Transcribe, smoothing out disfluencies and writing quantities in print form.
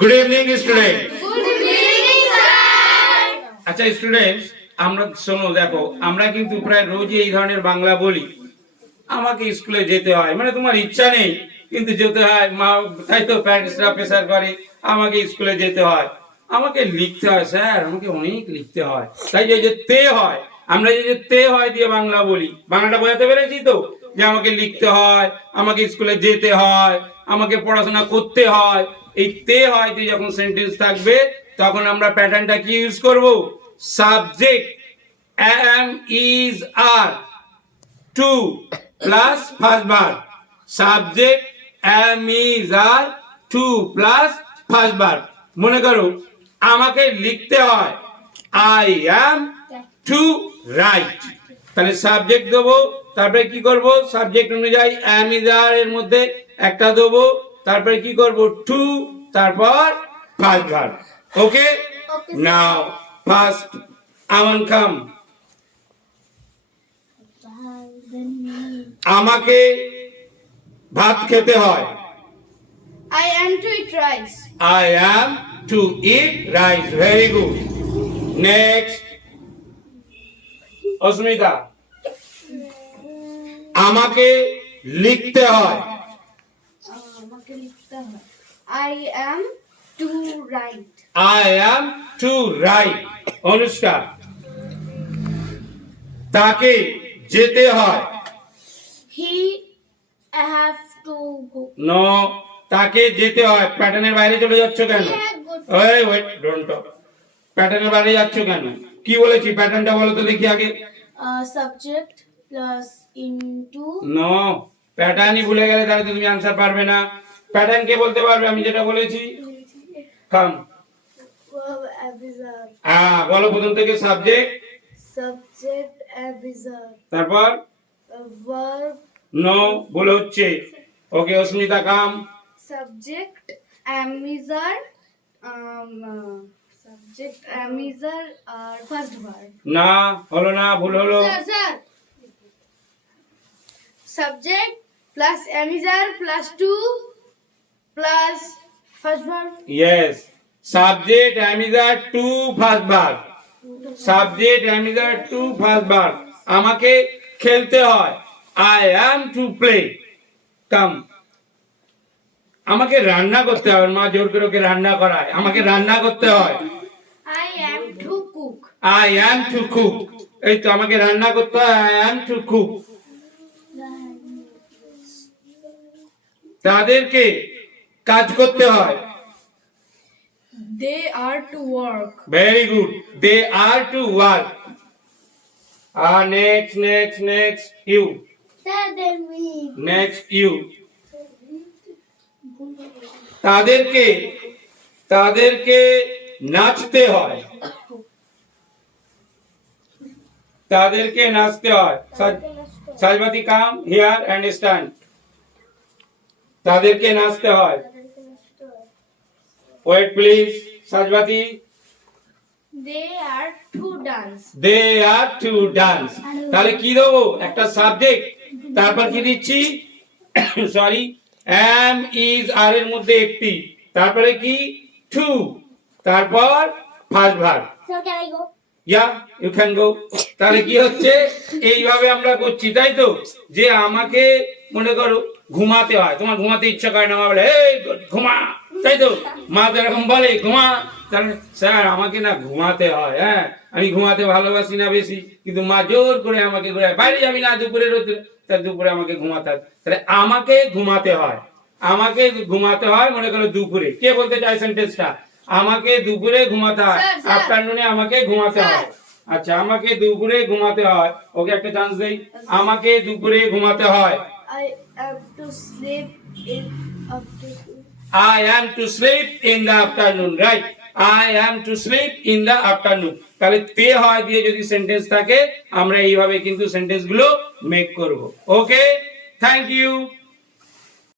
Good evening student. Good evening sir. আচ্ছা students, আমরা শোনো, দেখো আমরা কিন্তু প্রায় রোজই এই ধরনের বাংলা বলি। আমাকে স্কুলে যেতে হয়, মানে তোমার ইচ্ছা নেই কিন্তু যেতে হয়, মা তাই তো প্যারেন্টসরা প্রেসার করে, আমাকে স্কুলে যেতে হয়, আমাকে লিখতে হয় স্যার, আমাকে অনেক লিখতে হয়। তাই যে তে হয়, আমরা যে তে হয় দিয়ে বাংলা বলি, বাংলাটা বোঝাতে পেরেছি তো, যে আমাকে লিখতে হয়, আমাকে স্কুলে যেতে হয়, আমাকে পড়াশোনা করতে হয়। এই তে হয় দিয়ে যখন সেন্টেন্স থাকবে তখন আমরা প্যাটার্নটা কি ইউজ করব? Subject am is are to plus first verb. Subject am is are to plus first verb. মনে করো আমাকে লিখতে হয় I am to write, তাহলে সাবজেক্ট দেবো, তারপরে কি করব? সাবজেক্ট অনুযায়ী am is are এর মধ্যে একটা দেবো, তারপরে কি করব? to, তারপর first verb. ওকে, নাও ফার্স্ট আমান কাম। আমাকে ভাত খেতে হয়। I am to eat rice. I am to eat rice. Very good. Next, অস্মিতা, আমাকে লিখতে হয়। আমাকে লিখতে হয়। I am to write. I am to write. Anushka, তাকে যেতে হয়। He have to go. No, তাকে যেতে হয়। প্যাটার্নের বাইরে চলে যাচ্ছ কেন? ওই ওয়েট, ডোন্ট টক। প্যাটার্নের বাইরে যাচ্ছ কেন? কি বলেছি প্যাটার্নটা বলো তো দেখি আগে। Subject plus into. নো, প্যাটার্নই ভুলে গেলে তাহলে তো তুমি आंसर পারবে না। প্যাটার্ন কে বলতে পারবে আমি যেটা বলেছি? কাম। Abizar. বলো প্রথম থেকে। Subject, Subject abizar. তারপর Verb. নো বলে হচ্ছে। ওকে অস্মিতা, কাম। Subject amizar. Subject amizar first verb. না হলো না, ভুল হলো। Sir. Subject plus amizar plus to plus first verb. Yes, subject am is are to first verb. Subject am is are to first verb. আমাকে খেলতে হয়। I am to play. Come. আমাকে রান্না করতে হয়, মা জোর করে ওকে রান্না করায়, আমাকে রান্না করতে হয়। I am to cook. I am to cook. এই তো আমাকে রান্না করতে হয়, আই অ্যাম টু কুক। তাদেরকে কাজ করতে হয়। They are to work. Very good, they are to work. Next you. Sir, then we. Next you. তাদেরকে নাচতে হয়। তাদেরকে নাচতে হয়। Sajbati, come here and stand. তাদেরকে নাচতে হয়। Wait please, Sajbati. They are to dance. They are to dance. তাহলে কি দেবো? একটা সাবজেক্ট, তারপর কি দিচ্ছি? সরি, am is are এর মধ্যে একটি, তারপরে কি? টু, তারপর first verb. So can I go? Yeah, you can go. তাহলে কি হচ্ছে? এইভাবে আমরা করছি, তাই তো? যে আমাকে মনে করো ঘুমাতে হয়, তোমার ঘুমাতে ইচ্ছা করে না, মা বলে এই ঘুমা, তাই তো? মা যেরকম বলে ঘুমা, তাহলে স্যার আমাকে না ঘুমাতে হয়। হ্যাঁ, আমি ঘুমাতে ভালোবাসি না বেশি, কিন্তু মা জোর করে আমাকে ঘুরায়, বাইরে যাবি না দুপুরে রোদে, তাহলে দুপুরে আমাকে ঘুমাতে হয়। তাহলে আমাকে ঘুমাতে হয়, আমাকে ঘুমাতে হয় মনে করো দুপুরে। কে বলতে চাই সেন্টেন্সটা? আমাকে দুপুরে ঘুমাতে হয়, স্যার, স্যার। আফটারনুনে আমাকে ঘুমাতে হয়। আচ্ছা, আমাকে দুপুরে ঘুমাতে হয়। ওকে একটা চান্স দেই। আমাকে দুপুরে ঘুমাতে হয়। I am to sleep in afternoon. I am to sleep in the afternoon, right? I am to sleep in the afternoon. তাহলে তে হয় দিয়ে যদি সেন্টেন্স থাকে আমরা এইভাবে কিন্তু সেন্টেন্স গুলো মেক করব। ওকে, থ্যাংক ইউ।